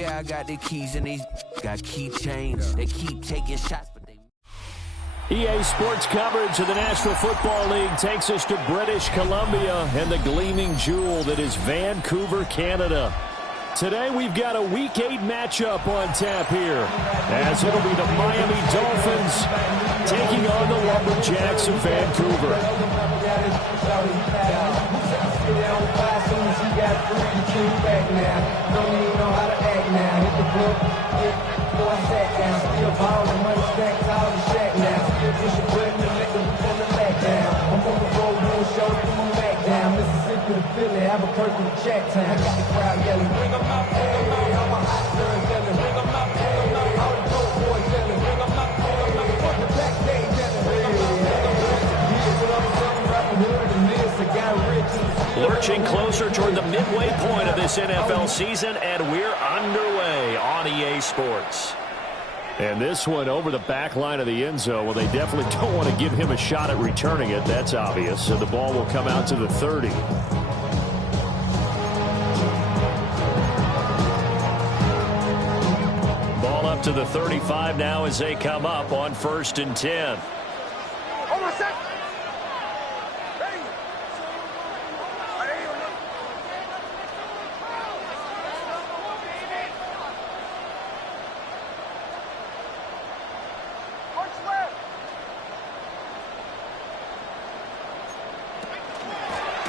Yeah, I got the keys and these got keychains. They keep taking shots, but they... EA Sports coverage of the National Football League takes us to British Columbia and the gleaming jewel that is Vancouver, Canada. Today we've got a Week 8 matchup on tap here, as it'll be the Miami Dolphins taking on the Lumberjacks of Vancouver. Lurching closer toward the midway point of this NFL season, and we're underway on EA Sports. And this one over the back line of the end zone. Well, they definitely don't want to give him a shot at returning it. That's obvious. So the ball will come out to the 30. Ball up to the 35 now as they come up on 1st and 10. Hold on a sec.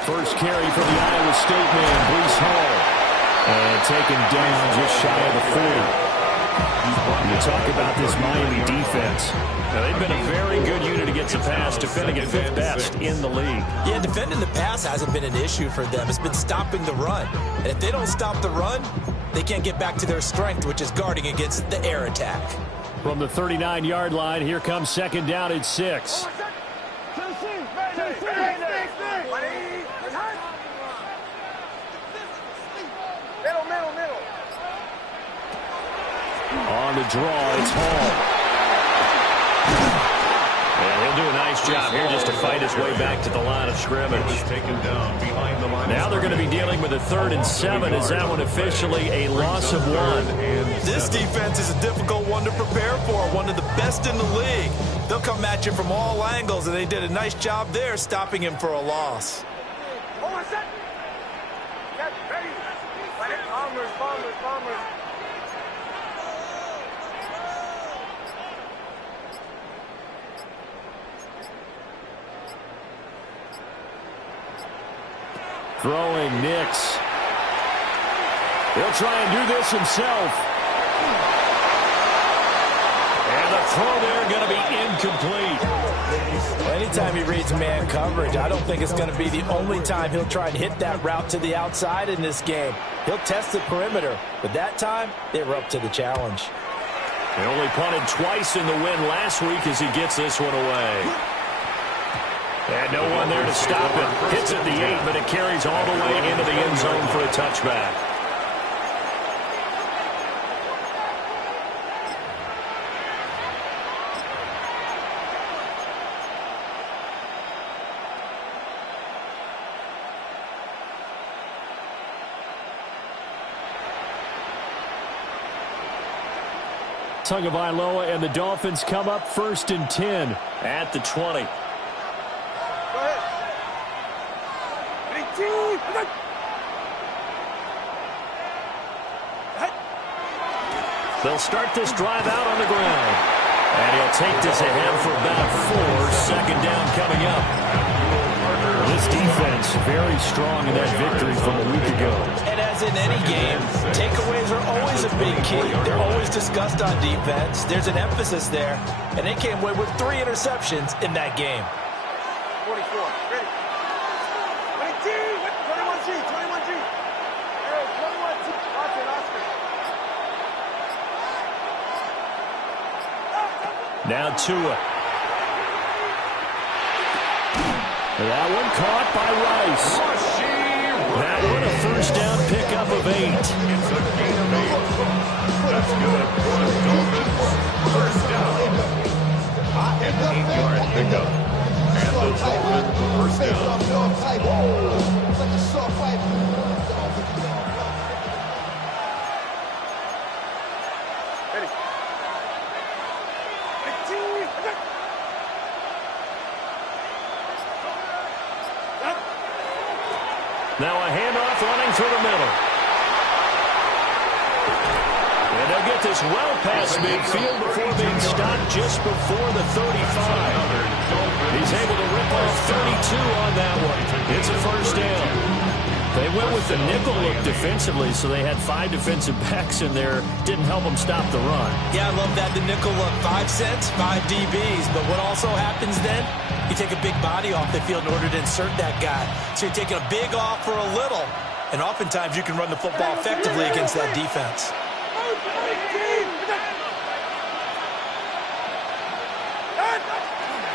First carry for the Iowa State man, Breece Hall. And taken down just shy of the 40. You talk about this Miami defense. Now, they've been a very good unit against the pass, defending at 5th best in the league. Yeah, defending the pass hasn't been an issue for them. It's been stopping the run. And if they don't stop the run, they can't get back to their strength, which is guarding against the air attack. From the 39-yard line, here comes 2nd down at 6. On the draw, it's Hall. And he'll do a nice job here just to fight his way back to the line of scrimmage. Now they're going to be dealing with a 3rd and 7. Is that one officially a loss of 1? This defense is a difficult one to prepare for, one of the best in the league. They'll come at you from all angles, and they did a nice job there stopping him for a loss. Hold on a sec. Ready. Bombers. Throwing Nix. He'll try and do this himself. And the throw there going to be incomplete. Well, anytime he reads man coverage, I don't think it's going to be the only time he'll try and hit that route to the outside in this game. He'll test the perimeter, but that time they were up to the challenge. He only punted twice in the win last week as he gets this one away. And no one there to stop it. Hits at the 8, but it carries all the way into the end zone for a touchback. Tagovailoa and the Dolphins come up 1st and 10 at the 20. They'll start this drive out on the ground. And he'll take this ahead for about 4. 2nd down coming up. This defense very strong in that victory from a week ago. And as in any game, takeaways are always a big key. They're always discussed on defense. There's an emphasis there. And they came away with 3 interceptions in that game. 44. Ready. 21G. Hey, 21G. Now Tua. That one caught by Rice. That one a 1st down pickup of 8. It's a gain of 8. That's good for the Dolphins. 1st down. And an 8-yard pickup. And the Dolphins 1st down. Ready. Now a handoff running through the middle. And they'll get this well past midfield before being stopped just before the 35. He's able to rip off 32 on that one. It's a first down. They went with the nickel look defensively, so they had 5 defensive backs in there. Didn't help them stop the run. Yeah, I love that, the nickel look. 5 cents, 5 DBs. But what also happens then, you take a big body off the field in order to insert that guy. So you're taking a big off for a little. And oftentimes you can run the football effectively against that defense.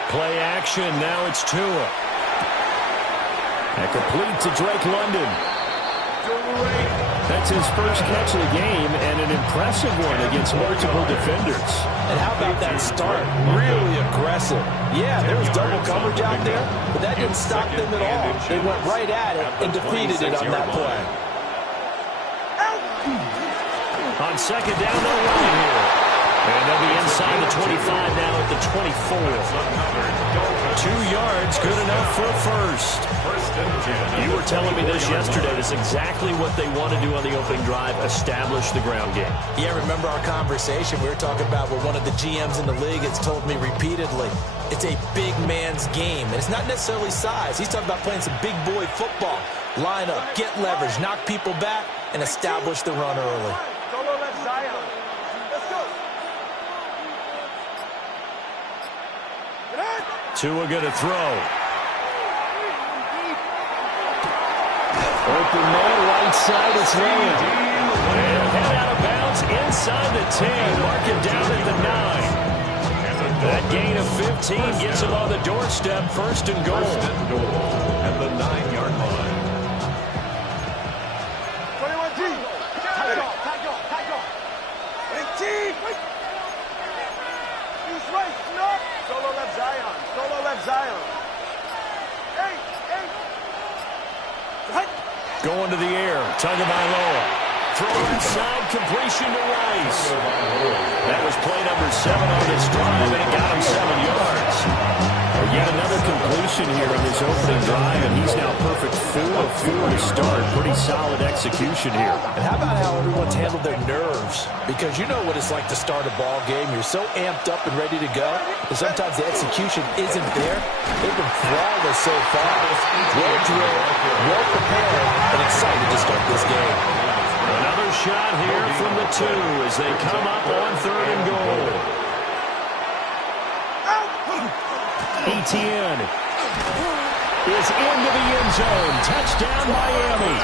Play action, now it's Tua. And complete to Drake London. That's his first catch of the game, and an impressive one against multiple defenders. And how about that start? Really aggressive. Yeah, there was double coverage out there, but that didn't stop them at all. They went right at it and defeated it on that play. On second down, they'll run it here. And they'll be inside the 25 now at the 24. 2 yards, good enough for a first. You were telling me this yesterday. That's exactly what they want to do on the opening drive, establish the ground game. Yeah, remember our conversation? We were talking about what one of the GMs in the league has told me repeatedly. It's a big man's game, and it's not necessarily size. He's talking about playing some big boy football. Line up, get leverage, knock people back, and establish the run early. Solo left Zion. Let's go. Tua going to throw. Open man, right side, it's Lamb. And head out of bounds inside the 10. Mark it down at the 9. That gain of 15 gets him on the doorstep. First and goal. At the 9-yard line. 21G. Tackle. 18. He's right. Snap. Solo left Zion. Hey. Going to the air. Tagovailoa. Throw inside, completion to Rice. That was play number 7 on this drive, and it got him 7 yards. Yet another completion here in this opening drive, and he's now perfect 4 of 4 to start. Pretty solid execution here. And how about how everyone's handled their nerves? Because you know what it's like to start a ball game. You're so amped up and ready to go, and sometimes the execution isn't there. They've been flawless so far. Well drilled, well prepared, and excited to start this game. Another shot here from the 2 as they come up on 3rd and goal. Etienne is into the end zone. Touchdown, Miami.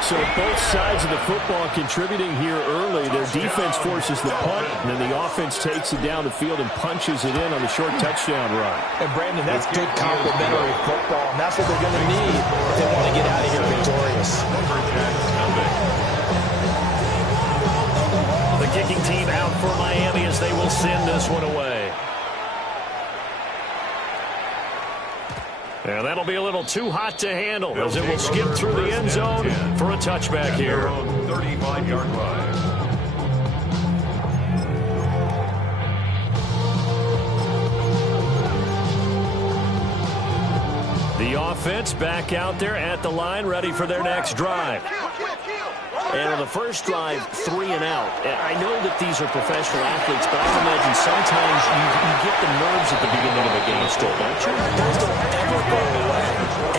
So both sides of the football contributing here early. Their defense forces the punt, and then the offense takes it down the field and punches it in on the short touchdown run. And, Brandon, that's good complementary football, and that's what they're going to need if they want to get out of here victorious. The kicking team out for Miami as they will send this one away. And that'll be a little too hot to handle as it will skip through the end zone for a touchback here. 35-yard line. The offense back out there at the line, ready for their next drive. And on the first drive, 3 and out. I know that these are professional athletes, but I imagine sometimes you get the nerves at the beginning of a game still, don't you? Those don't ever go away.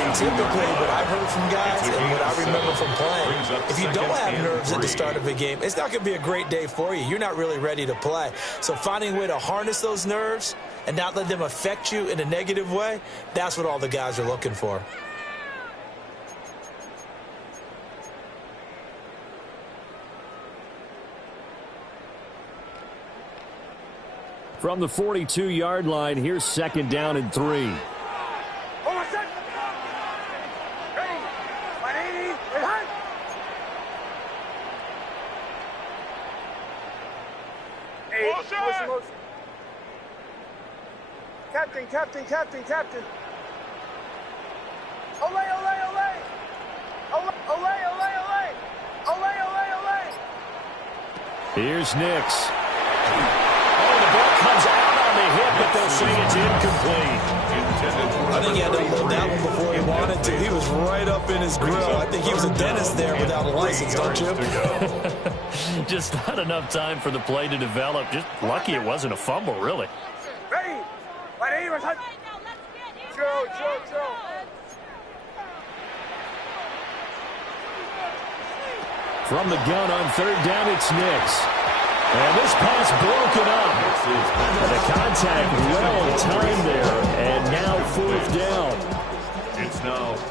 And typically what I've heard from guys and what I remember from playing, if you don't have nerves at the start of a game, it's not going to be a great day for you. You're not really ready to play. So finding a way to harness those nerves and not let them affect you in a negative way, that's what all the guys are looking for. From the 42-yard line, here's 2nd down and 3. Hold on, set. Ready. 180. Behind. Motion. Captain. Olay. Here's Nix. Oh, the ball comes out on the hit, but they'll say it's incomplete. I think he had to load that one before he wanted to. He was right up in his grill. I think he was a dentist there without a license, don't you? Just not enough time for the play to develop. Just lucky it wasn't a fumble, really. From the gun on third down, it's Nix. And this pass broken up. The contact well timed there. And now fourth down.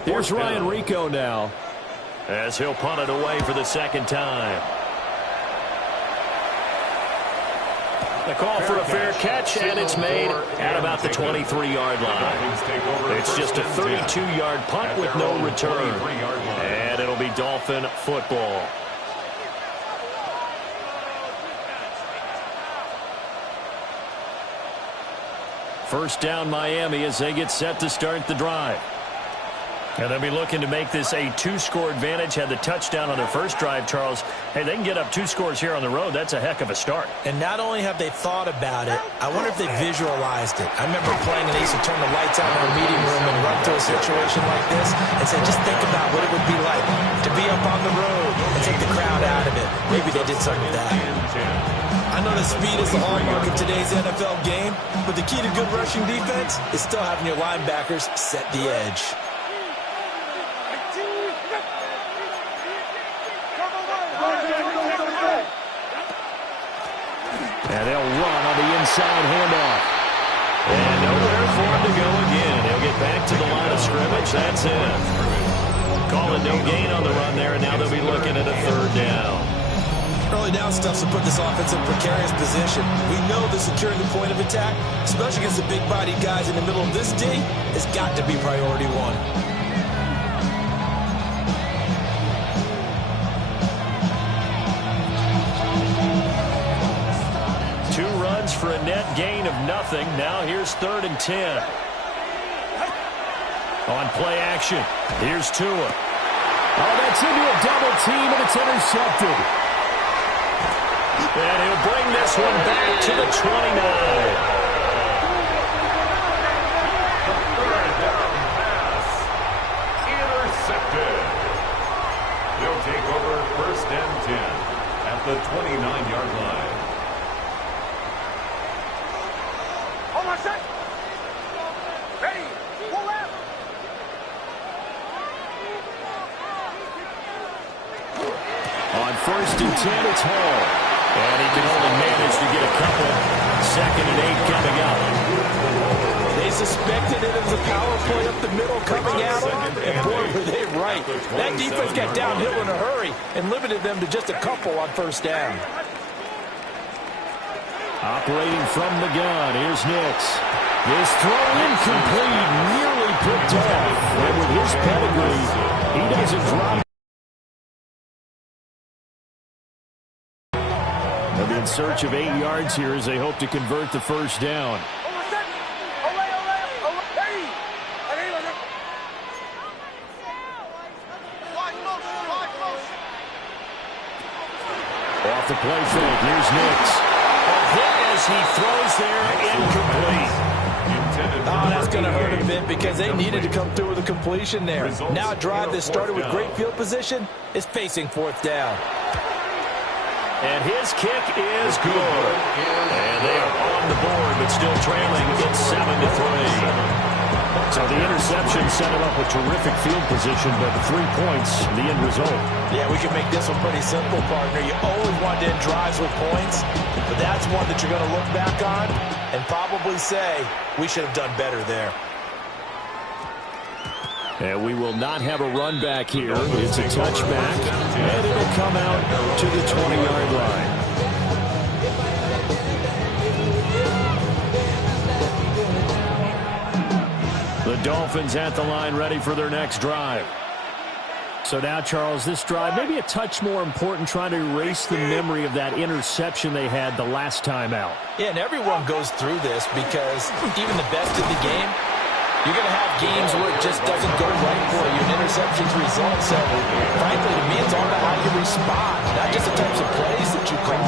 Here's Ryan Rico now, as he'll punt it away for the second time. The call for a fair catch, and it's made at about the 23-yard line. It's just a 32-yard punt with no return. And it'll be Dolphin football. First down Miami as they get set to start the drive. And they'll be looking to make this a two-score advantage. Had the touchdown on their first drive, Charles. Hey, they can get up 2 scores here on the road. That's a heck of a start. And not only have they thought about it, I wonder if they visualized it. I remember playing and they used to turn the lights out in our meeting room and run through a situation like this and say, just think about what it would be like to be up on the road and take the crowd out of it. Maybe they did something with that. I know that speed is the hallmark of today's NFL game, but the key to good rushing defense is still having your linebackers set the edge. And they'll run on the inside handoff. And nowhere for him to go again. He'll get back to the line of scrimmage. That's it. Call it no gain on the run there, and now they'll be looking at a third down. Early down stuff's to put this offense in a precarious position. We know that securing the point of attack, especially against the big-bodied guys in the middle of this D, has got to be priority one. For a net gain of nothing. Now here's 3rd and 10. On play action, here's Tua. Oh, that's into a double team, and it's intercepted. And he'll bring this one back to the 29. Third down pass. Intercepted. They'll take over 1st and 10 at the 29-yard line. On 1st and 10, it's Hall. And he can only manage to get a couple. 2nd and 8 coming up. They suspected it was a power play up the middle coming at them, and boy, were they right. That defense got downhill in a hurry and limited them to just a couple on 1st down. Operating from the gun, here's Nix. This throw incomplete, nearly picked off. And with his pedigree, he doesn't drop. They'll be in search of 8 yards here as they hope to convert the first down. Off the play fake, here's Nix. Hit as he throws there, incomplete. Oh, that's going to hurt a bit because they needed to come through with a completion there. Now a drive that started with great field position is facing 4th down. And his kick is good. And they are on the board, but still trailing. It's 7-3. So the interception set him up with terrific field position, but 3 points, the end result. Yeah, we can make this one pretty simple, partner. You always want to end drives with points, but that's one that you're going to look back on and probably say, we should have done better there. And we will not have a run back here. It's a touchback, and it'll come out to the 20-yard line. The Dolphins at the line ready for their next drive. So now, Charles, this drive maybe a touch more important, trying to erase the memory of that interception they had the last time out. Yeah, and everyone goes through this because even the best in the game, you're going to have games where it just doesn't go right for you, and interceptions result. So, frankly, to me, it's all about how you respond, not just the types of plays that you call.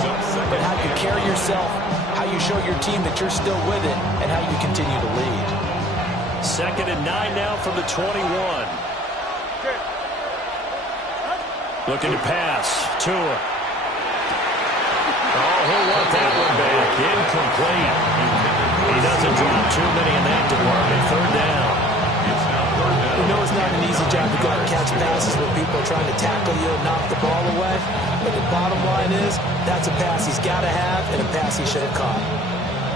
yourself, how you show your team that you're still with it, and how you continue to lead. 2nd and 9 now from the 21. Looking to pass. Tua. Oh, he'll want that one back. Incomplete. He doesn't drop too many in that department. 3rd down. You know it's not an easy job to go out and catch passes when people are trying to tackle you and knock the ball away. But the bottom line is, that's a pass he's got to have and a pass he should have caught.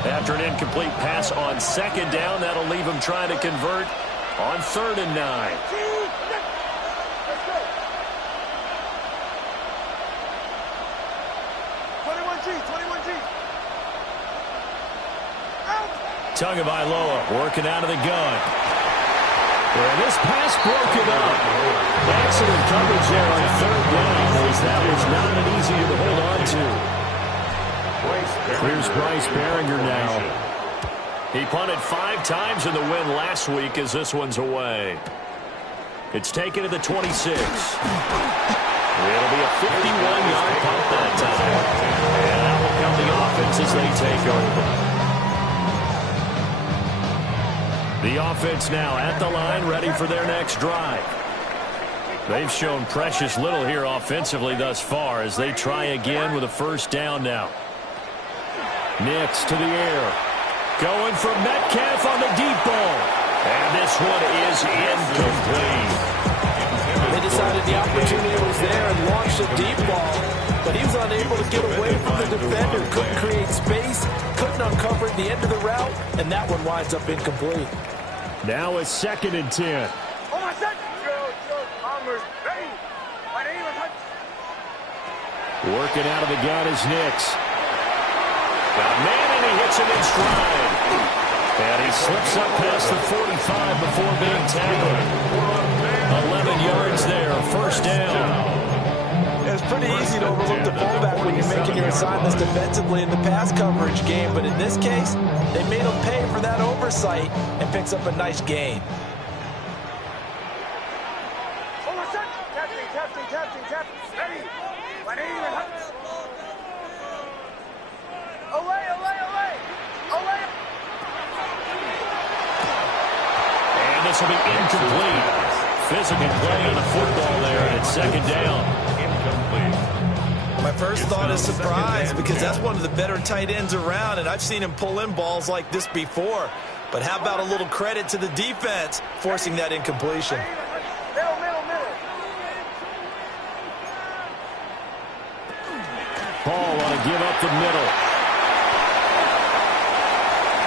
After an incomplete pass on 2nd down, that'll leave him trying to convert on 3rd and 9. Tagovailoa working out of the gun. And this pass broken up. Excellent coverage there on 3rd down, as that was not an easy to hold on to. Here's Bryce Behringer now. He punted 5 times in the win last week as this one's away. It's taken to the 26. It'll be a 51-yard punt that time. And out will come the offense as they take over. The offense now at the line, ready for their next drive. They've shown precious little here offensively thus far as they try again with a 1st down now. Nix to the air. Going for Metcalf on the deep ball. And this one is incomplete. They decided the opportunity was there and launched a deep ball, but he was unable to get away from the defender. Couldn't create space, couldn't uncover at the end of the route, and that one winds up incomplete. Now it's 2nd and 10. Working out of the gun is Nix. Got a man, and he hits him in stride. And he slips up past the 45 before being tackled. 11 yards there, 1st down. It's pretty easy to overlook the fullback when you're making your assignments defensively in the pass coverage game, but in this case, they made him pay for that oversight and picks up a nice gain. And this will be incomplete. Physical play on the football there, and it's 2nd down. My first thought is surprise, because that's one of the better tight ends around, and I've seen him pull in balls like this before. But how about a little credit to the defense forcing that incompletion? Ball want to give up the middle.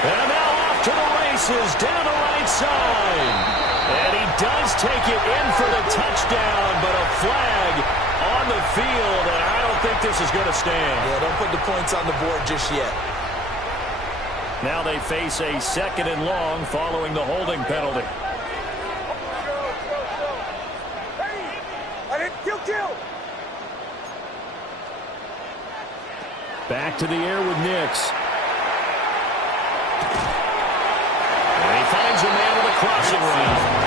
And now off to the races down the right side. And he does take it in for the touchdown, but a flag on the field, and I don't think this is going to stand. Yeah, don't put the points on the board just yet. Now they face a 2nd and long following the holding penalty. Back to the air with Nix. And he finds a man with a crossing route.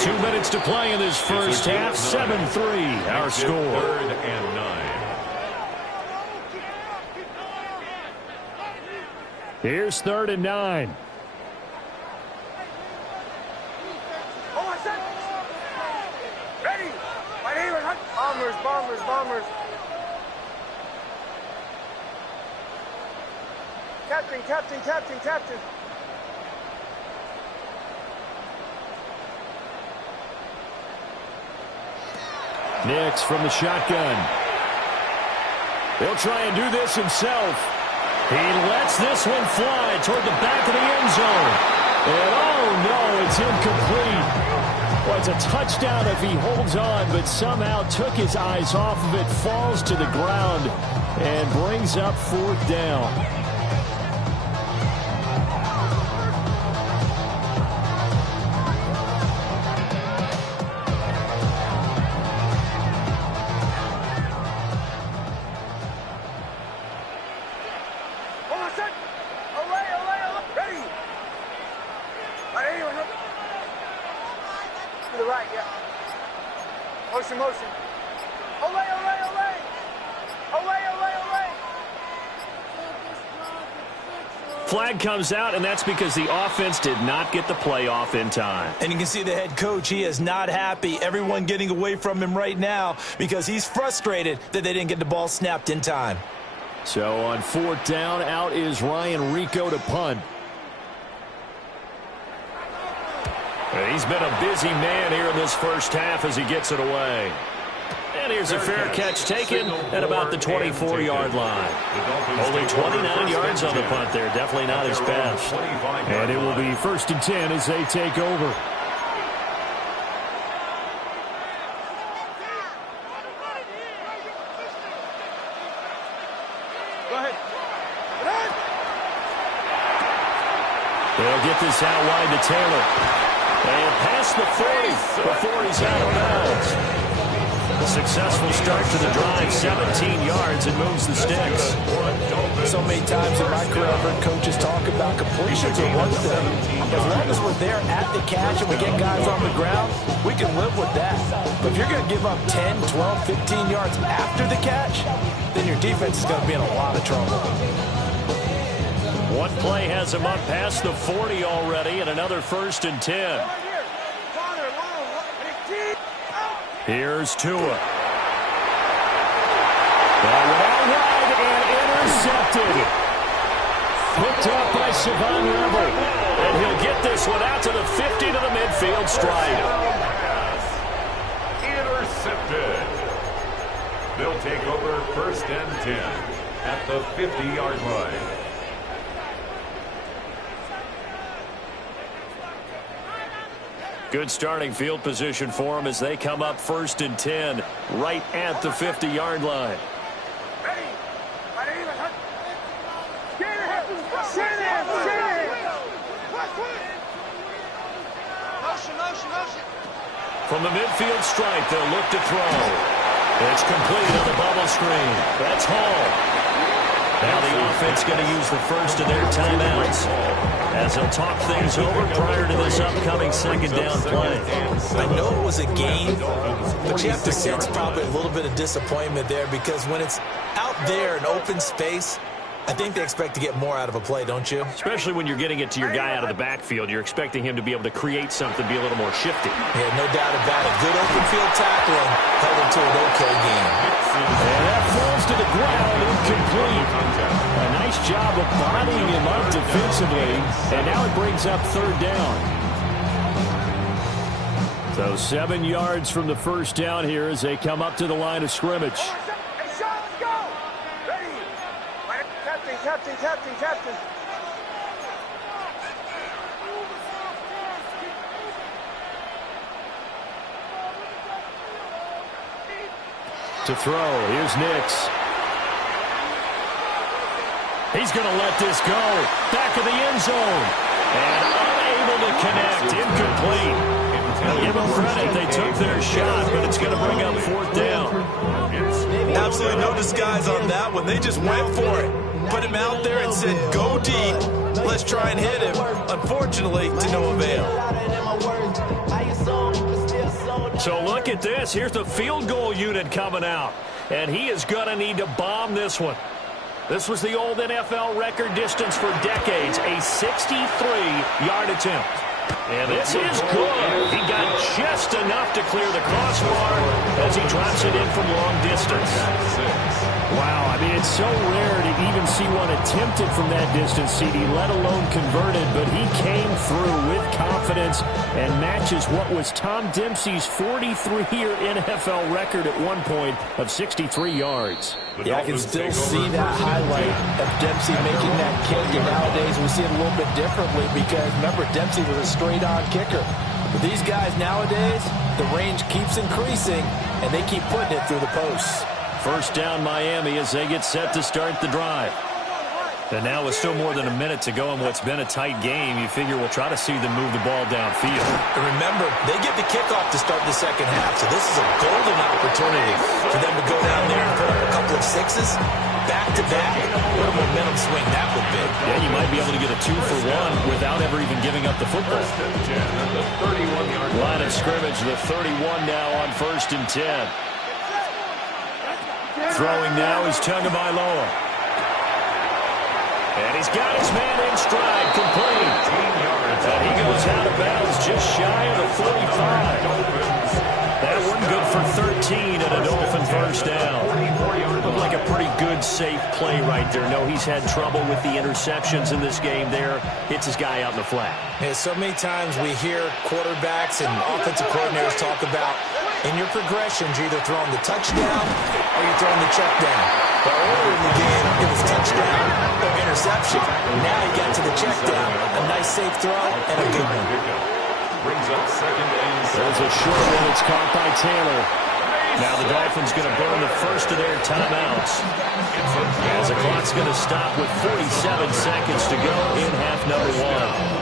2 minutes to play in this first half. 7-3 our score. 3rd and 9. Here's 3rd and 9. Ready. My name is Bombers, Bombers, Bombers. Captain, Captain, Captain, Captain. Nix from the shotgun. He'll try and do this himself. He lets this one fly toward the back of the end zone. And oh no, it's incomplete. Well, it's a touchdown if he holds on, but somehow took his eyes off of it, falls to the ground, and brings up 4th down. Motion, motion. Olay, olay, olay. Olay, olay, olay. flag comes out, and that's because the offense did not get the play off in time. And you can see the head coach, he is not happy. Everyone getting away from him right now because he's frustrated that they didn't get the ball snapped in time. So on 4th down, out is Ryan Rico to punt. And he's been a busy man here in this first half as he gets it away. And here's a fair catch taken at about the 24-yard line. Only 29 yards on the punt there. Definitely not his best. And it will be 1st and 10 as they take over. They'll get this out wide to Taylor. And past the 40 before he's out of bounds. A successful start to the drive, 17 yards, and moves the sticks. So many times in my career I've heard coaches talk about completions are one thing. As long as we're there at the catch and we get guys on the ground, we can live with that. But if you're going to give up 10, 12, 15 yards after the catch, then your defense is going to be in a lot of trouble. One play has him up past the 40 already, and another 1st and 10. Here's Tua. That one out wide and intercepted. Picked up by Savon Rebel. And he'll get this one out to the 50 to the midfield stripe. Intercepted. They'll take over 1st and 10 at the 50-yard line. Good starting field position for them as they come up 1st and 10 right at the 50-yard line. From the midfield stripe, they'll look to throw. It's complete on the bubble screen. That's Hall. Now the offense going to use the first of their timeouts as they'll talk things over prior to this upcoming 2nd down play. I know it was a game, but you have to sense probably a little bit of disappointment there because when it's out there in open space, I think they expect to get more out of a play, don't you? Especially when you're getting it to your guy out of the backfield. You're expecting him to be able to create something, be a little more shifty. Yeah, no doubt about it. Good open field tackling held him to an okay game. And that falls to the ground, incomplete. A nice job of bodying him up defensively. And now it brings up 3rd down. So 7 yards from the 1st down here as they come up to the line of scrimmage. Captain. To throw, here's Nix. He's going to let this go. Back of the end zone. And unable to connect. Incomplete. Give them credit. They took their shot, but it's going to bring up 4th down. Absolutely no disguise on that one. They just went for it. Put him out there and said, go deep. Let's try and hit him. Unfortunately, to no avail. So look at this. Here's the field goal unit coming out. And he is going to need to bomb this one. This was the old NFL record distance for decades, a 63-yard attempt. And this is good. He got just enough to clear the crossbar as he drops it in from long distance. Wow, I mean, it's so rare to even see one attempted from that distance, CD, let alone converted, but he came through with confidence and matches what was Tom Dempsey's 43-year NFL record at one point of 63 yards. Yeah, I can still see that highlight of Dempsey making that kick, and nowadays we see it a little bit differently because, remember, Dempsey was a straight-on kicker. But these guys nowadays, the range keeps increasing, and they keep putting it through the posts. 1st down Miami as they get set to start the drive. And now with still more than a minute to go in what's been a tight game, you figure we'll try to see them move the ball downfield. And remember, they get the kickoff to start the 2nd half, so this is a golden opportunity for them to go down there and put up a couple of sixes, back-to-back. What a momentum swing that would be. Yeah, you might be able to get a 2-for-1 without ever even giving up the football. Line of scrimmage, the 31 now on 1st and 10. Throwing now is Tagovailoa. And he's got his man in stride, complete. And he goes out of bounds just shy of the 45. That one good for 13 and a Dolphin first down. Looked like a pretty good, safe play right there. No, he's had trouble with the interceptions in this game there. Hits his guy out in the flat. Yeah, so many times we hear quarterbacks and offensive coordinators talk about in your progressions, you're either throwing the touchdown or you're throwing the check down. But earlier in the game, it was touchdown or interception. Now he got to the check down. A nice safe throw and a good one. Brings up second and There's a short one. It's caught by Taylor. Now the Dolphins going to burn the first of their timeouts. As the clock's going to stop with 47 seconds to go in half number one.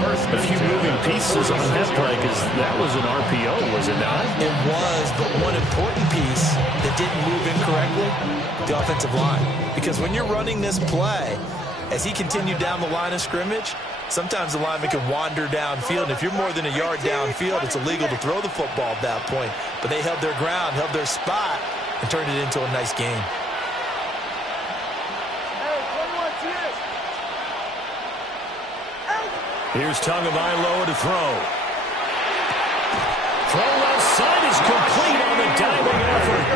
A few moving pieces on that play because that was an RPO, was it not? It was, but one important piece that didn't move incorrectly, the offensive line. Because when you're running this play, as he continued down the line of scrimmage, sometimes the lineman can wander downfield. And if you're more than a yard downfield, it's illegal to throw the football at that point. But they held their ground, held their spot, and turned it into a nice game. Here's Tagovailoa to throw. Throw left side is complete on the diving effort.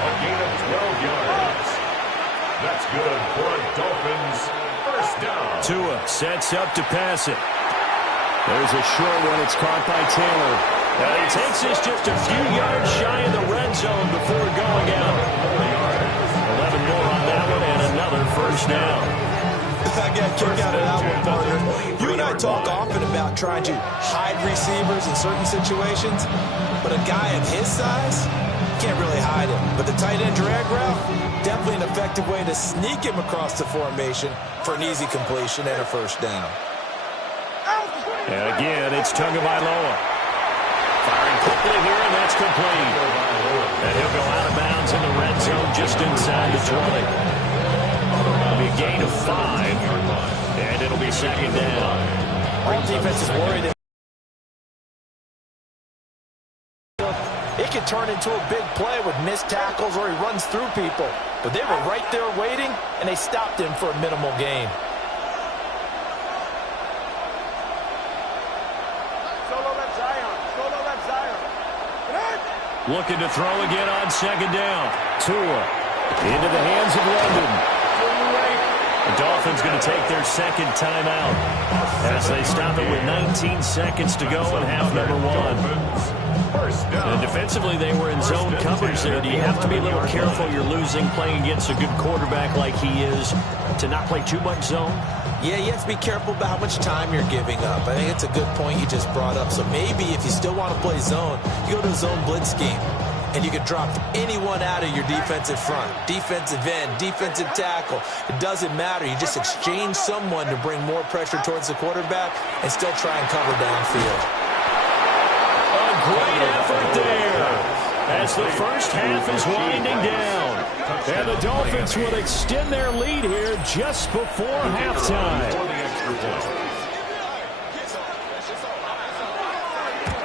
a gain of 12 yards. That's good for a Dolphins first down. Tua sets up to pass it. There's a short one. It's caught by Taylor. And he takes this just a few yards shy of the red zone before going out. 11 more on that one and another first down. I got a kick out of that one, partner. You and I talk often about trying to hide receivers in certain situations, but a guy of his size can't really hide him. But the tight end drag route, definitely an effective way to sneak him across the formation for an easy completion and a first down. And again, it's Tagovailoa. Firing quickly here, and that's complete. And he'll go out of bounds in the red zone just inside the 20. It'll be a gain of 5, and it'll be second down. All defense is worried. It could turn into a big play with missed tackles or he runs through people. But they were right there waiting, and they stopped him for a minimal gain. Looking to throw again on second down. Tua into the hands of London. The Dolphins going to take their second timeout as they stop it with 19 seconds to go in half number one. And defensively, they were in zone coverage there. Do you have to be a little careful? You're losing playing against a good quarterback like he is to not play too much zone? Yeah, you have to be careful about how much time you're giving up. I think it's a good point you just brought up. So maybe if you still want to play zone, you go to a zone blitz scheme. And you can drop anyone out of your defensive front. Defensive end, defensive tackle. It doesn't matter. You just exchange someone to bring more pressure towards the quarterback and still try and cover downfield. A great effort there as the first half is winding down. And the Dolphins will extend their lead here just before halftime.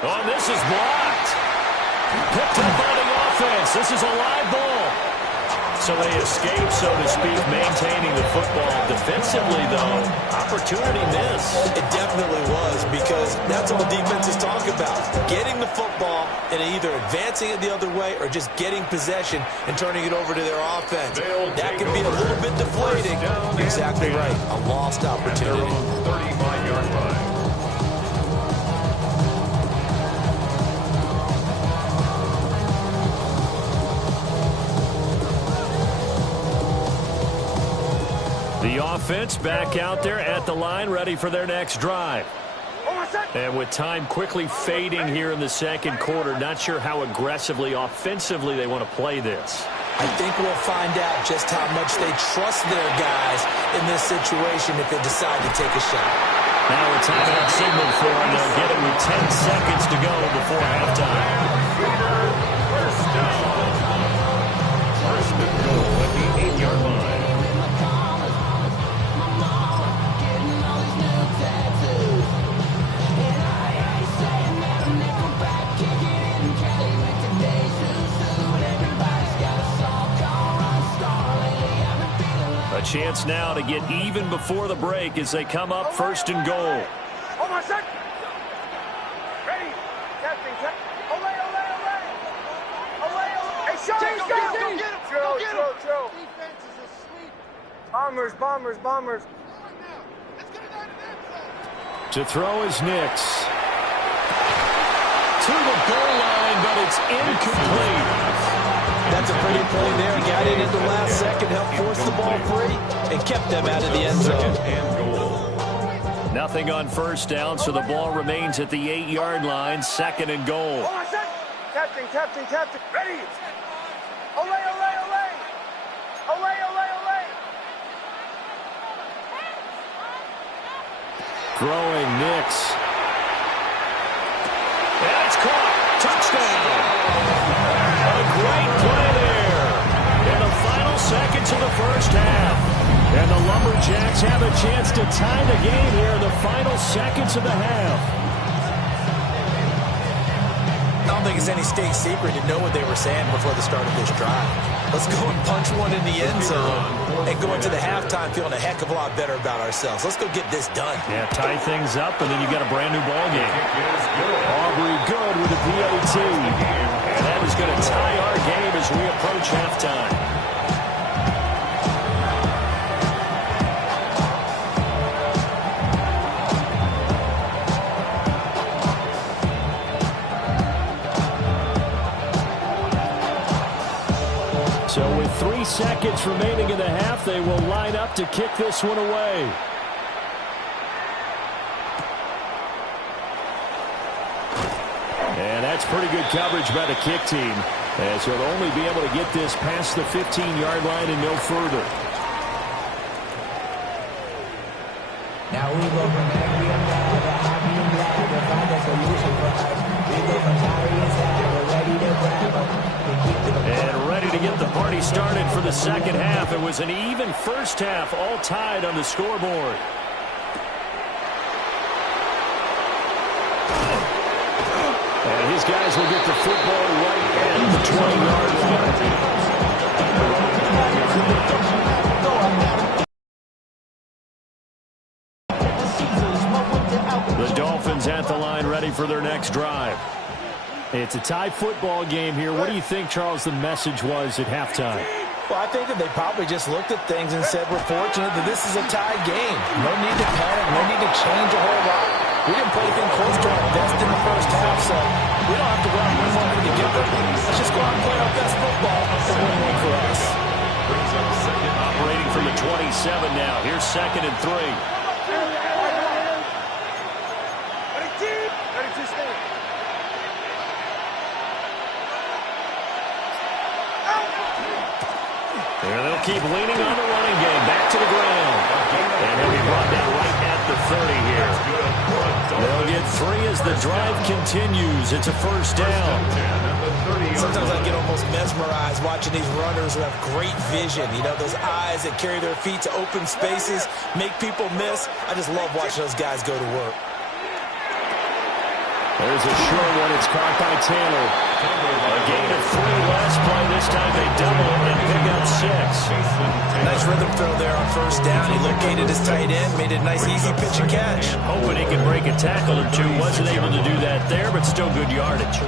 Oh, this is blocked. Picked up on the offense. This is a live ball. So they escape, so to speak, maintaining the football. Defensively, though, opportunity missed. It definitely was because that's all defenses talk about. Getting the football and either advancing it the other way or just getting possession and turning it over to their offense. That can be a little bit deflating. Exactly right. A lost opportunity. 35-yard line. The offense back out there at the line, ready for their next drive. And with time quickly fading here in the second quarter, not sure how aggressively, offensively they want to play this. I think we'll find out just how much they trust their guys in this situation if they decide to take a shot. Now a timeout signal for them. They'll get it with 10 seconds to go before halftime. First down. First and goal at the 8-yard line. chance now to get even before the break as they come up first and goal. Hold on a sec. Ready. Captain. Olay. Hey, Sean, go get him. Go get him. Drill. Defense is asleep. Bombers. To throw is Nix. To the goal line, but it's incomplete. That's a pretty play there. Got it into last second, helped force the ball free, and kept them out of the end zone. Nothing on first down, so the ball remains at the 8-yard line, second and goal. Hold on a sec. Captain. Ready. Olay. Throwing Nix. And it's caught. Touchdown. A great play there. In the final seconds of the first half. And the Lumberjacks have a chance to tie the game here in the final seconds of the half. I don't think it's any state secret to know what they were saying before the start of this drive. Let's go and punch one in the end zone and go into the halftime feeling a heck of a lot better about ourselves. Let's go get this done. Yeah, tie things up, and then you got a brand new ball game. Aubrey good with the PAT. And that is going to tie our game as we approach halftime. So with 3 seconds remaining in the half, they will line up to kick this one away. And that's pretty good coverage by the kick team, as he'll only be able to get this past the 15-yard line and no further. Now we go from angry and mad to happy and glad to find a solution for us. We go from sorry and sad to ready to grab them. And ready to get the party started for the second half. It was an even first half, all tied on the scoreboard. And his guys will get the football right at the 20-yard line. The Dolphins at the line, ready for their next drive. It's a tie football game here. What do you think, Charles, the message was at halftime? Well, I think that they probably just looked at things and said, we're fortunate that this is a tie game. No need to panic. No need to change a whole lot. We didn't play anything close to our best in the first half, so we don't have to go out and win one together. Let's just go out and play our best football and win one for us. Operating from the 27 now. Here's second and 3. There they'll keep leaning on the running game. Back to the ground. And he'll be brought down right at the 30 here. They'll get 3 as the drive continues. It's a first down. Sometimes I get almost mesmerized watching these runners who have great vision. You know, those eyes that carry their feet to open spaces, make people miss. I just love watching those guys go to work. There's a short one. It's caught by Taylor. A gain of 3 last play. This time they double and pick up 6. Nice rhythm throw there on first down. He located his tight end, made it a nice easy pitch and catch. Hoping he could break a tackle or two. Wasn't able to do that there, but still good yardage.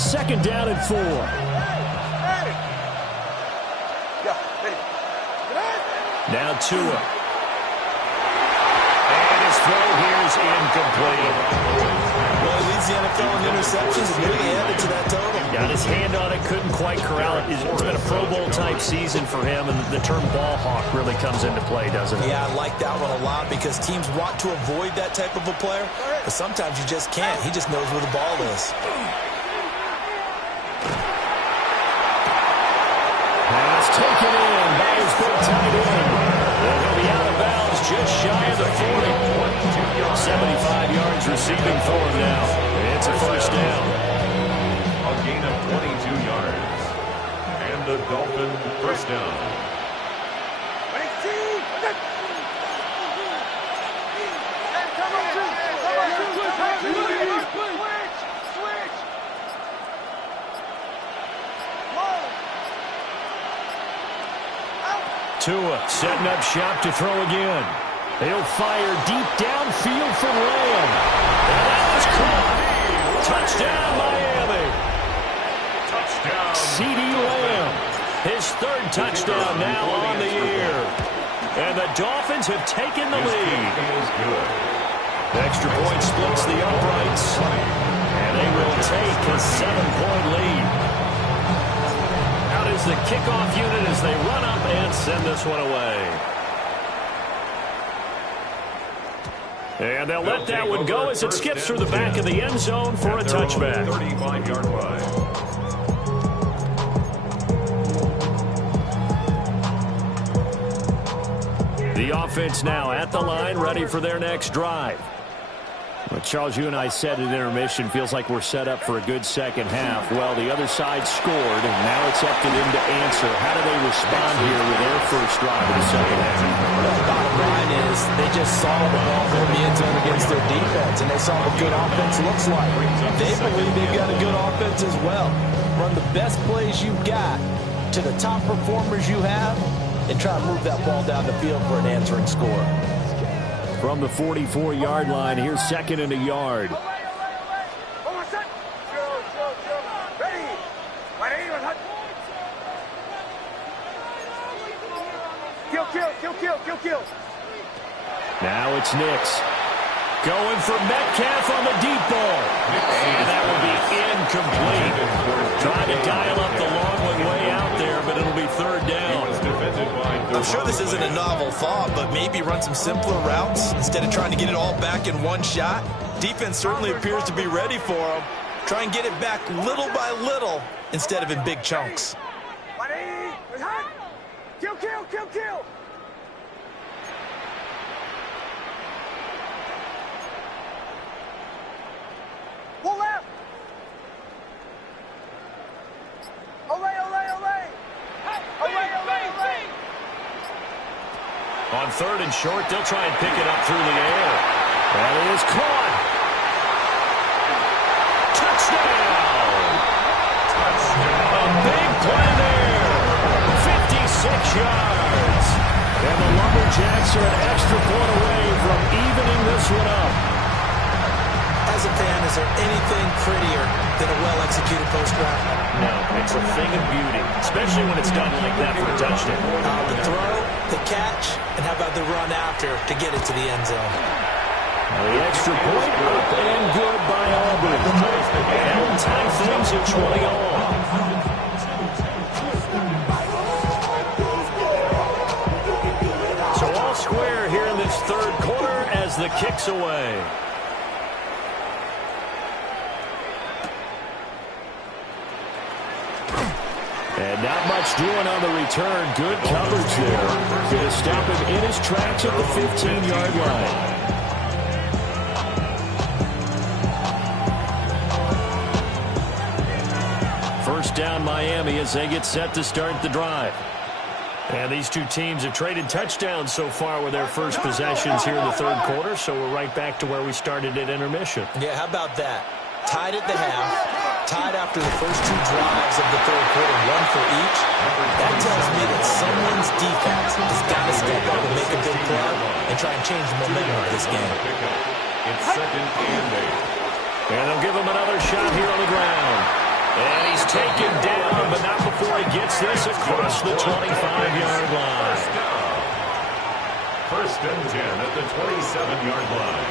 Second down and 4. Now Tua. And his throw here is incomplete. Well, he leads the NFL in interceptions and nearly added to that total. Got his hand on it, couldn't quite corral it. It's been a Pro Bowl type season for him, and the term ball hawk really comes into play, doesn't it? Yeah, I like that one a lot because teams want to avoid that type of a player, but sometimes you just can't. He just knows where the ball is. Pass taken in by his big tight end. He'll be out of bounds just shy of the 40. 75 yards receiving for him now. It's a first down. A gain of 22 yards. And the Dolphins first down. Tua setting up shop to throw again. He'll fire deep downfield for Lamb. And that was caught. Touchdown, Miami. Touchdown. C.D. Lamb. His third touchdown now on the year. And the Dolphins have taken the lead. The extra point splits the uprights. And they will take a 7-point lead. Out is the kickoff unit as they run up and send this one away. And they'll let that one go as it skips through the back of the end zone for a touchback. 35-yard line. The offense now at the line, ready for their next drive. Well, Charles, you and I said at intermission, feels like we're set up for a good second half. Well, the other side scored, and now it's up to them to answer. How do they respond here with their first drive of the second half? Well, the bottom line is they just saw the ball go in the end zone against their defense, and they saw what good offense looks like. They believe they've got a good offense as well. Run the best plays you've got to the top performers you have, and try to move that ball down the field for an answering score. From the 44-yard line, here's second and a yard. Kill. Now it's Nix. Going for Metcalf on the deep ball. And that will be incomplete. Trying to dial up the long one way out there, but it'll be third down. I'm sure this isn't a novel thought, but maybe run some simpler routes instead of trying to get it all back in one shot. Defense certainly appears to be ready for them. Try and get it back little by little instead of in big chunks. Kill. Pull left. Olay. On third and short, they'll try and pick it up through the air. That is caught. Touchdown! A big play there. 56 yards. And the Lumberjacks are an extra point away from evening this one up. As a fan, is there anything prettier than a well-executed post route? No, it's a thing of beauty, especially when it's done like that for a touchdown. The throw, the catch, and how about the run after to get it to the end zone? The extra point up and good by Auburn. And will tie things at 20 all. So all square here in this third quarter as the kick's away. And not much doing on the return. Good coverage there. Going to stop him in his tracks at the 15-yard line. First down Miami as they get set to start the drive. And these two teams have traded touchdowns so far with their first possessions here in the third quarter, so we're right back to where we started at intermission. Yeah, how about that? Tied at the half, tied after the first two drives of the third quarter, one for each. That tells me that someone's defense has got to step up and make a big play and try and change the momentum of this game. It's second and 8. And they'll give him another shot here on the ground. And he's taken down, but not before he gets this across the 25-yard line. First and 10 at the 27-yard line.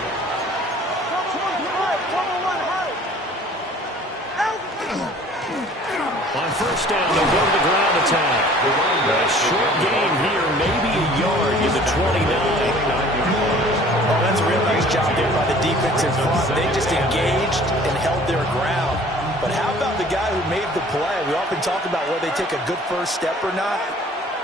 On first down, they'll go to the ground attack. A short gain here, maybe a yard in the 29. Oh, that's a real nice job there by the defensive front. They just engaged and held their ground. But how about the guy who made the play? We often talk about whether they take a good first step or not.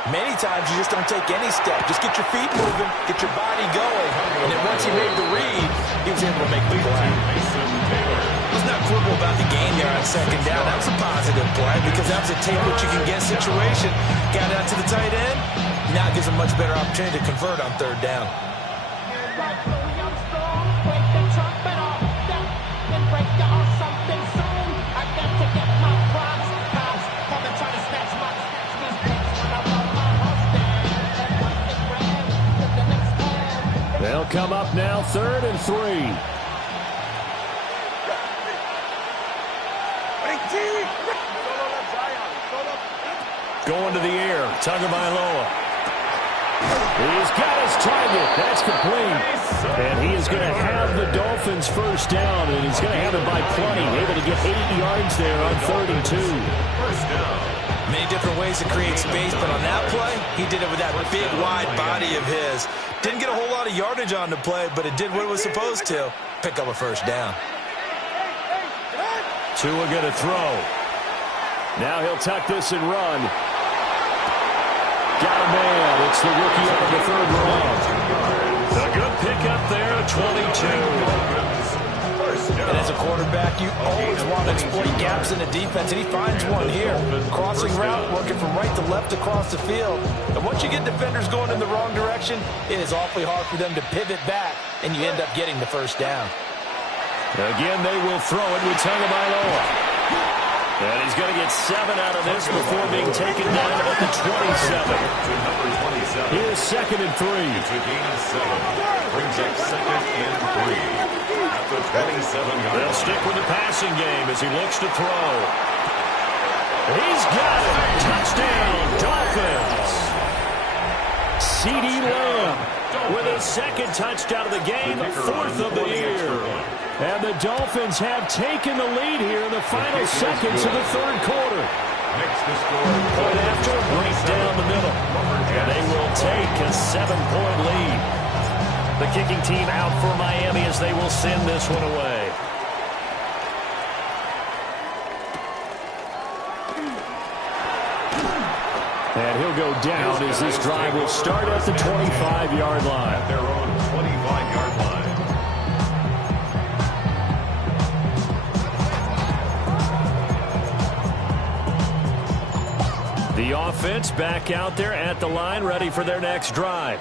Many times you just don't take any step. Just get your feet moving, get your body going. And then once he made the read, he was able to make the play. Let's not quibble about the game there on second down. That was a positive play because that was a take what you can get situation. Got out to the tight end. Now it gives a much better opportunity to convert on third down. They'll come up now 3rd and 3. Going to the air, Tagovailoa. He's got his target. That's complete. And he is going to have the Dolphins first down, and he's going to have it by plenty. Able to get 8 yards there on 3rd and 2. First down. Many different ways to create space, but on that play, he did it with that big, wide body of his. Didn't get a whole lot of yardage on the play, but it did what it was supposed to. Pick up a first down. Tua going to throw. Now he'll tuck this and run. Got a man. It's the rookie out of the 3rd round. A good pickup there, 22. And as a quarterback, you always want to exploit gaps in the defense, and he finds one here. Crossing route, working from right to left across the field. And once you get defenders going in the wrong direction, it is awfully hard for them to pivot back, and you end up getting the first down. Again, they will throw it with Tagovailoa. And he's going to get 7 out of this before being taken down at the 27. Here's 2nd and 3. It's a gain of 7. Brings up 2nd and 3. At the 27-yard line. They'll stick with the passing game as he looks to throw. He's got it. Touchdown, Dolphins. CeeDee Lamb with his 2nd touchdown of the game, 4th of the year. And the Dolphins have taken the lead here in the final seconds of the 3rd quarter. Next to score. Point after, right down the middle. And they will take a 7-point lead. The kicking team out for Miami as they will send this one away. And he'll go down as this drive will start at the 25-yard line. At their own 25-yard line. The offense back out there at the line, ready for their next drive.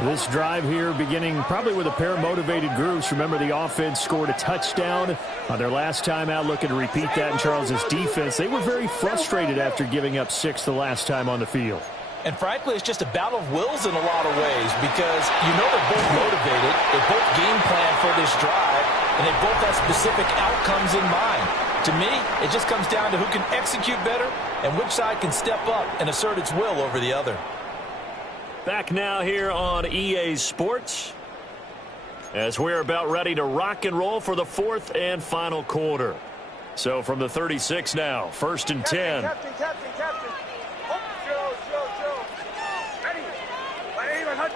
This drive here beginning probably with a pair of motivated groups. Remember, the offense scored a touchdown on their last time out, looking to repeat that in Charles's defense. They were very frustrated after giving up 6 the last time on the field. And frankly, it's just a battle of wills in a lot of ways because you know they're both motivated. They both game plan for this drive, and they both have specific outcomes in mind. To me, it just comes down to who can execute better and which side can step up and assert its will over the other. Back now here on EA Sports as we're about ready to rock and roll for the 4th and final quarter. So from the 36 now, 1st and 10. Captain. Oh, Joe. Ready. My name is Hunt.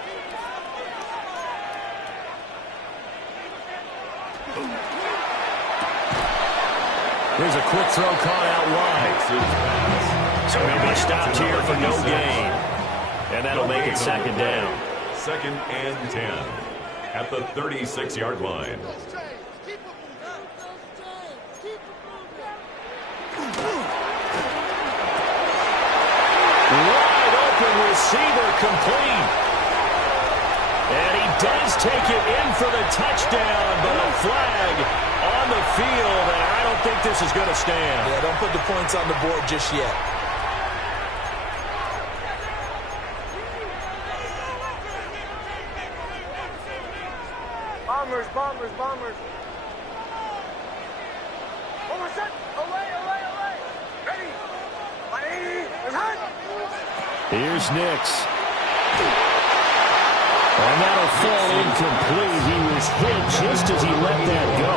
Here's a quick throw caught out wide. So he'll be stopped here for no gain. And that'll make it 2nd down. 2nd and 10 at the 36-yard line. Wide open receiver complete. And he does take it in for the touchdown, but a flag on the field, and I don't think this is going to stand. Yeah, don't put the points on the board just yet. Bombers. Almost set. Away. Ready. My name is Hunt. Here's Nix. And that'll fall incomplete. He was hit just as he let that go.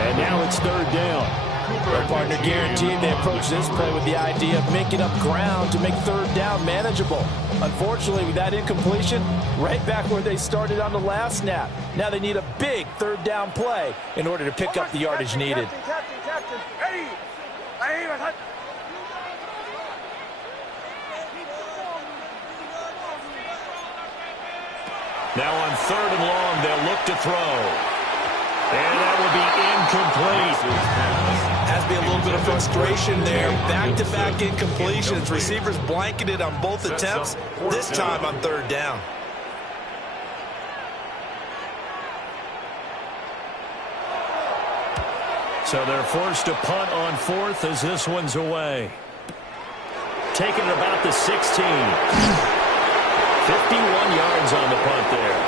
And now it's 3rd down. Their partner guaranteed they approach this play with the idea of making up ground to make 3rd down manageable. Unfortunately, with that incompletion, right back where they started on the last snap. Now they need a big 3rd down play in order to pick up the yardage needed. Captain. Ready. My name is Hunt. Now on 3rd and long, they'll look to throw. And that will be incomplete. Has to be a little bit of frustration there. Back-to-back incompletions. Receivers blanketed on both attempts, this time on 3rd down. So they're forced to punt on 4th as this one's away. Taking it about the 16. 51 yards on the punt there.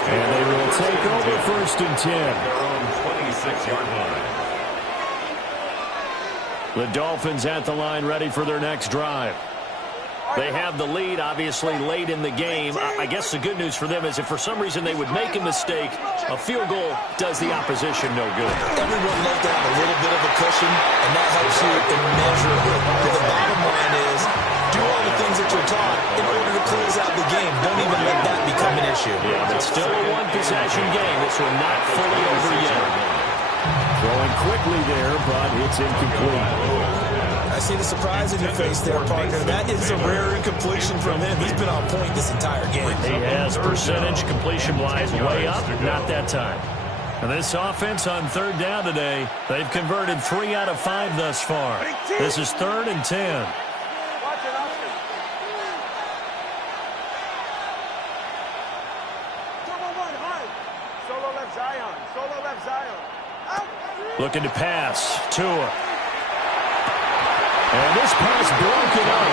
And they will take over 1st and 10. Their own 26-yard line. The Dolphins at the line ready for their next drive. They have the lead, obviously, late in the game. I guess the good news for them is if for some reason they would make a mistake, a field goal does the opposition no good. Everyone loves to have a little bit of a cushion, and that helps you immeasurably. But the bottom line is, do all the things that you're taught in order to close out the game. Don't even let that become an issue. Yeah, but still a one-possession game. This one not fully over yet. Throwing quickly there, but it's incomplete. I see the surprise in your face there, partner. That is a rare incompletion from him. He's been on point this entire game. He has percentage completion-wise way up, not that time. And this offense on 3rd down today, they've converted 3 out of 5 thus far. This is 3rd and 10. Solo left Zion. Solo left Zion. Looking to pass. Tua. And this pass broken up.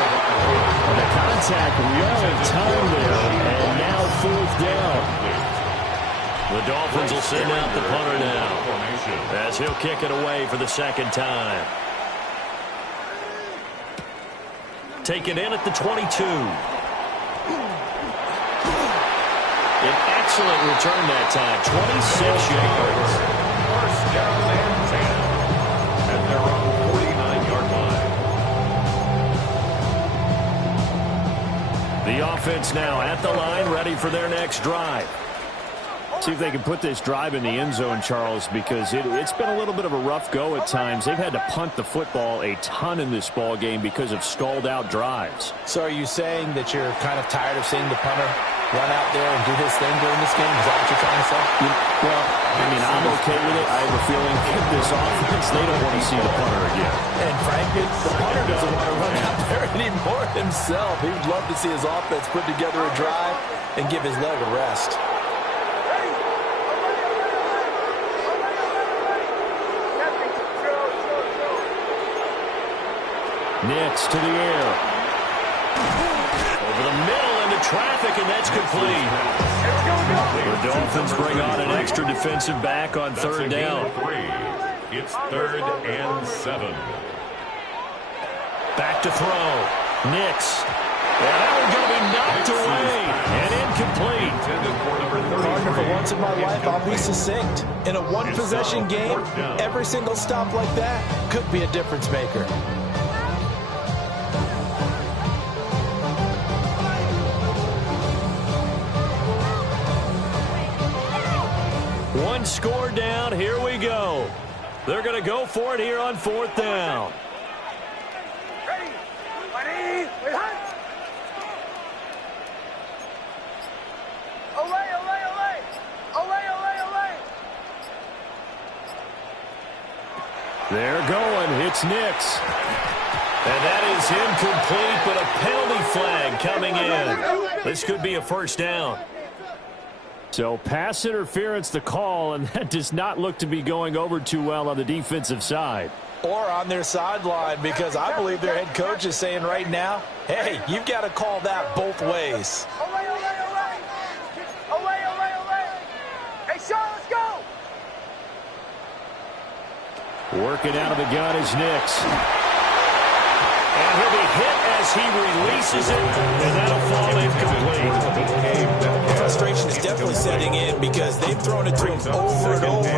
And the contact well in time there. And now 4th down. The Dolphins will send out the punter now, as he'll kick it away for the 2nd time. Taken in at the 22. An excellent return that time. 26 yards. 1st down and 10 at their own 49-yard line. The offense now at the line, ready for their next drive. See if they can put this drive in the end zone, Charles, because it's been a little bit of a rough go at times. They've had to punt the football a ton in this ball game because of stalled-out drives. So are you saying that you're kind of tired of seeing the punter run out there and do his thing during this game? Is that what you're trying to say? Well, I mean, I'm okay with it. I have a feeling this offense, they don't want to see the punter again. And frankly, the punter doesn't want to run out there anymore himself. He would love to see his offense put together a drive and give his leg a rest. Nix to the air. Over the middle into traffic, and that's complete. The Dolphins bring on an extra defensive back on 3rd down. It's 3rd and 7. Back to throw. Nix. And that one's going to be knocked away and incomplete. Partner, for once in my life, I'll be succinct. In a one-possession game, every single stop like that could be a difference maker. One score down. Here we go. They're going to go for it here on 4th down. Ready. Ready. Wait, hunt. Olay, olay, olay. Olay, olay, olay. They're going. It's Nix. And that is incomplete, but a penalty flag coming in. This could be a 1st down. So pass interference the call, and that does not look to be going over too well on the defensive side. Or on their sideline, because I believe their head coach is saying right now, hey, you've got to call that both ways. Olay, olay, olay. Olay, olay, olay. Hey, Sean, let's go. Working out of the gun is Nix. And he'll be hit as he releases it, and that'll fall incomplete. Frustration is definitely setting in because they've thrown it to him over and over,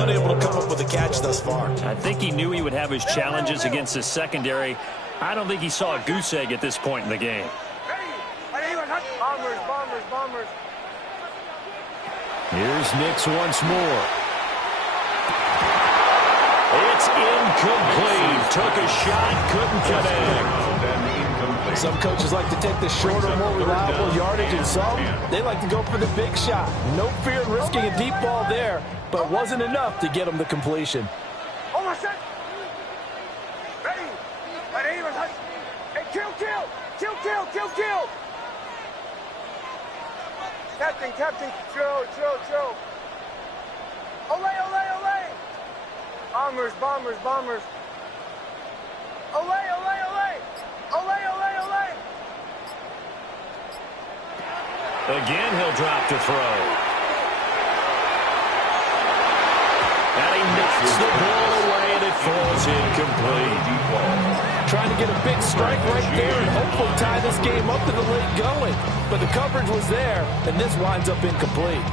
unable to come up with a catch thus far. I think he knew he would have his challenges against his secondary. I don't think he saw a goose egg at this point in the game. Bombers, bombers, bombers. Here's Nix once more. It's incomplete. Took a shot, couldn't connect. Some coaches like to take the shorter, more reliable yardage, and some, they like to go for the big shot. No fear in risking a deep ball there, but wasn't enough to get them the completion. Almost set. Ready. Ready. Hey, kill, kill. Kill, kill, kill, kill. Captain, captain. Chill, chill, chill. Olay, olay, olay. Bombers, bombers, bombers. Olay, olay, olay. Olay, olay, olay. Again, he'll drop to throw. Hits the ball away, and it falls incomplete. Trying to get a big strike right there and hopefully tie this game up in the late going. But the coverage was there, and this winds up incomplete.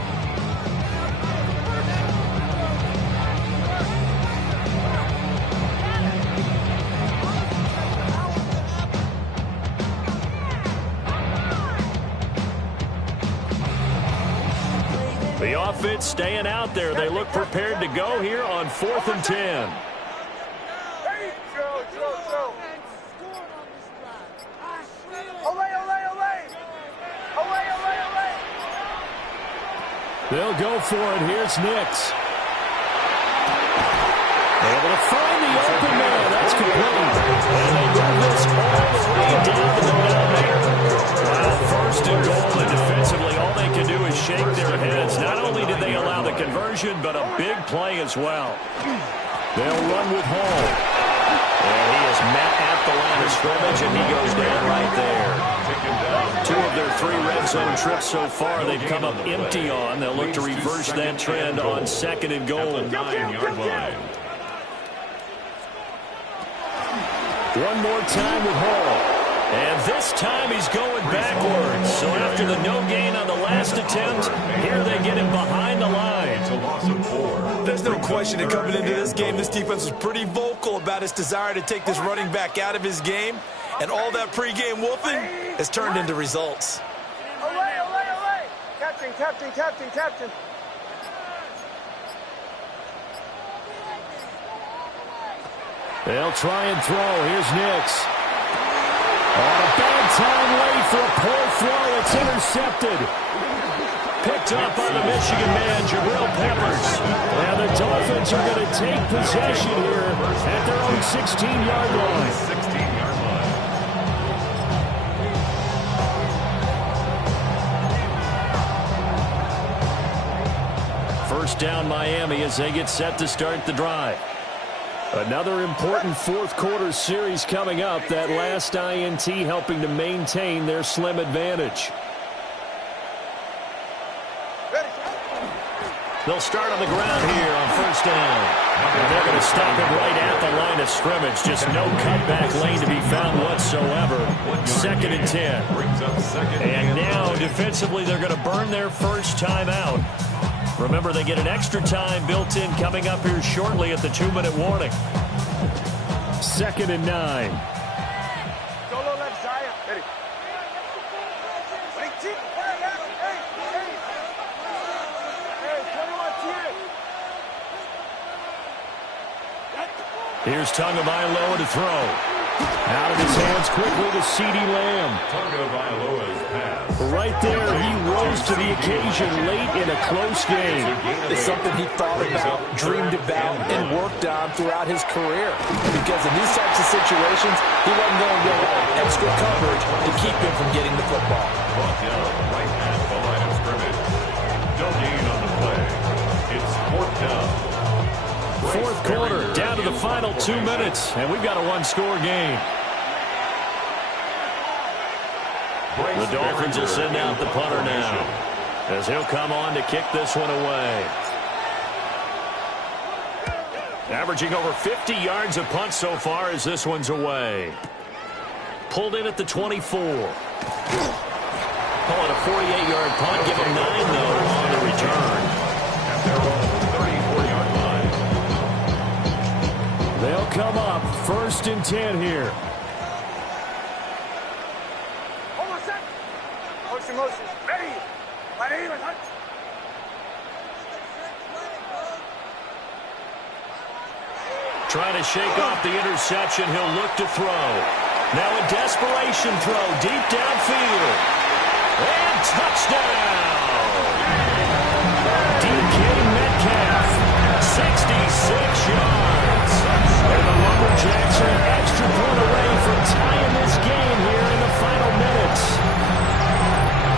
The offense staying out there. They look prepared to go here on 4th and 10. They'll go for it. Here's Nix. Able to find the open man. That's complete. And they move this all the way down to the middle there. Wow, 1st and goal, and defensively all they can do is shake their heads. Not only did they allow the conversion, but a big play as well. They'll run with Hall. And he is met at the line of scrimmage, and he goes down right there. 2 of their 3 red zone trips so far, they've come up empty on. They'll look to reverse that trend on 2nd and goal. 9-yard line. One more time with Hall. And this time he's going backwards. So after the no gain on the last attempt, here they get him behind the line. It's a loss of 4. There's no question that coming into this game, this defense was pretty vocal about its desire to take this running back out of his game. And all that pregame wolfing has turned into results. Away! Captain, captain, captain, captain. They'll try and throw. Here's Nix. On a bad time late for a poor throw. It's intercepted. Picked up by the Michigan man, Jabril Peppers. And the Dolphins are going to take possession here at their own 16-yard line. 16-yard line. First down Miami as they get set to start the drive. Another important 4th quarter series coming up. That last INT helping to maintain their slim advantage. They'll start on the ground here on 1st down. And they're going to stop it right at the line of scrimmage. Just no cutback lane to be found whatsoever. 2nd and 10. And now defensively they're going to burn their first time out. Remember, they get an extra time built in coming up here shortly at the 2-minute warning. 2nd and 9. Solo left side. Ready. Here's Tagovailoa to throw. Out of his hands quickly to CeeDee Lamb. Tagovailoa's pass. Right there, he rose to the occasion late in a close game. It's something he thought about, dreamed about, and worked on throughout his career. Because in these types of situations, he wasn't going to go extra coverage to keep him from getting the football. Brought down right at the line of scrimmage. No gain on the play. It's 4th down. 4th quarter, down to the final 2 minutes, and we've got a 1-score game. The Dolphins will send out the punter now, as he'll come on to kick this one away. Averaging over 50 yards a punt so far as this one's away. Pulled in at the 24. Call it a 48-yard punt. Give him 9, though, on the return. At their own 34-yard line. They'll come up 1st and 10 here. Hold on a sec. Motion. Ready. Right here. Trying to shake off the interception. He'll look to throw. Now a desperation throw deep downfield. And touchdown! DK Metcalf, 66 yards. And the Lumberjacks are an extra point away from tying this game here in the final minutes.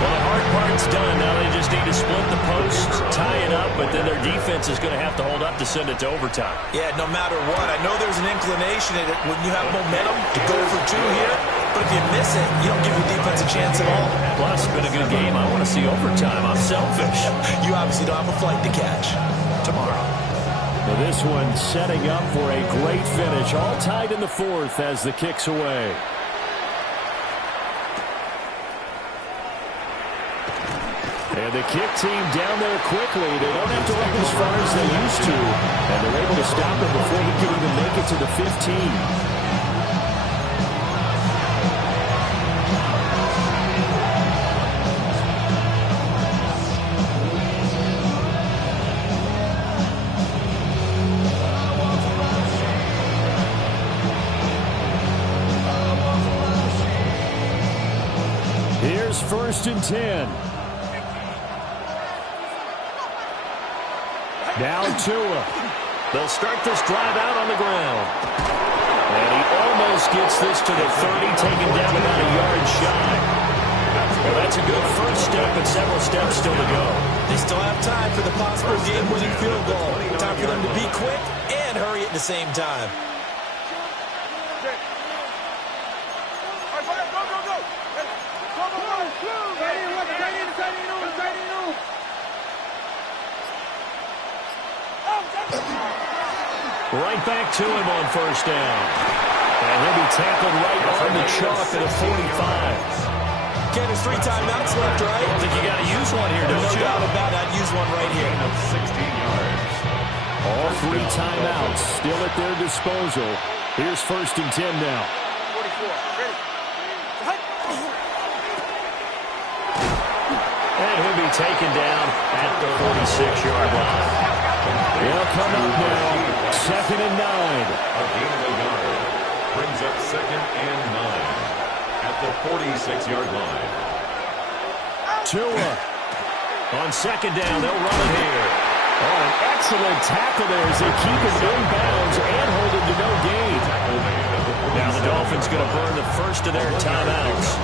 Well, the hard part's done. Now they just need to split the posts, tie it up, but then their defense is going to have to hold up to send it to overtime. Yeah, no matter what. I know there's an inclination in it when you have momentum to go for 2 here, but if you miss it, you don't give your defense a chance at all. Plus, it's been a good game. I want to see overtime. I'm selfish. You obviously don't have a flight to catch. Tomorrow. Well, This one setting up for a great finish. All tied in the fourth as the kick's away. And the kick team down there quickly. They don't have to run as far as they used to. And they're able to stop him before he can even make it to the 15. Here's 1st and 10. Now Tua. They'll start this drive out on the ground. And he almost gets this to the 30, taken down about a yard shy. Well, that's a good first step, and several steps still to go. They still have time for the possible game-winning field goal. Time for them to be quick and hurry at the same time. Right back to him on 1st down. And he'll be tackled right on the chalk at a 45. Ken, there's 3 timeouts left, right? I think you got to use one here, don't you? No doubt about it. I'd use one right here. 16 yards. All 3 timeouts still at their disposal. Here's 1st and 10 now. 44. Ready. And he'll be taken down at the 46-yard line. They'll come up now. 2nd and 9. A gain of a yard. Brings up 2nd and 9 at the 46-yard line. Tua. On 2nd down, they'll run it here. Oh, an excellent tackle there as they keep him in bounds and hold him to no gain. Now the Dolphins going to burn the first of their timeouts.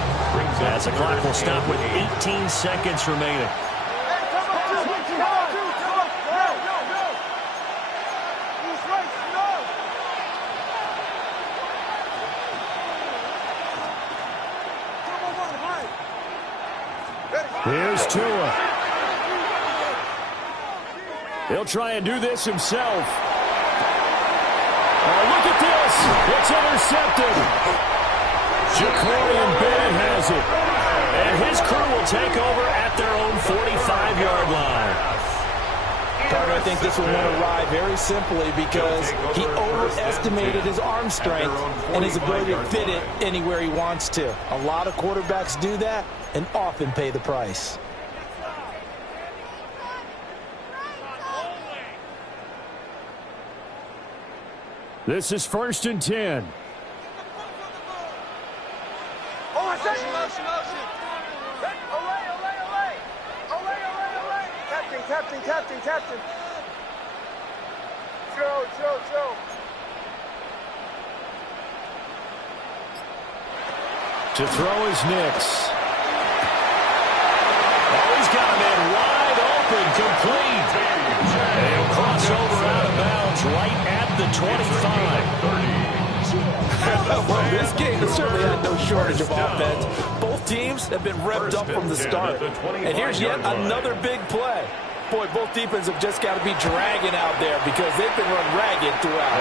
As the clock will stop with 18 seconds remaining. Here's Tua. He'll try and do this himself. Oh, look at this. It's intercepted. Ja'Cory Bennett has it. And his crew will take over at their own 45-yard line. I think this one went awry very simply because he overestimated his arm strength and his ability to fit it anywhere he wants to. A lot of quarterbacks do that and often pay the price. This is 1st and 10. Captain. Joe. To throw is Nix. Oh, he's got a man wide open, complete. And he'll cross over out of bounds right at the 25. Well, this game has certainly had no shortage of offense. Both teams have been revved up from the start. And here's yet another big play. Boy, both defenses have just got to be dragging out there because they've been run ragged throughout.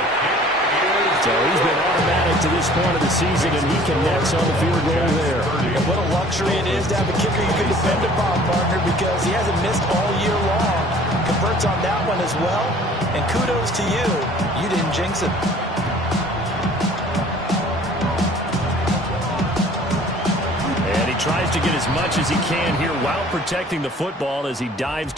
So he's been automatic to this point of the season, and he connects on the field goal there. And what a luxury it is to have a kicker you can depend upon, partner, because he hasn't missed all year long. Converts on that one as well. And kudos to you. You didn't jinx it. And he tries to get as much as he can here while protecting the football as he dives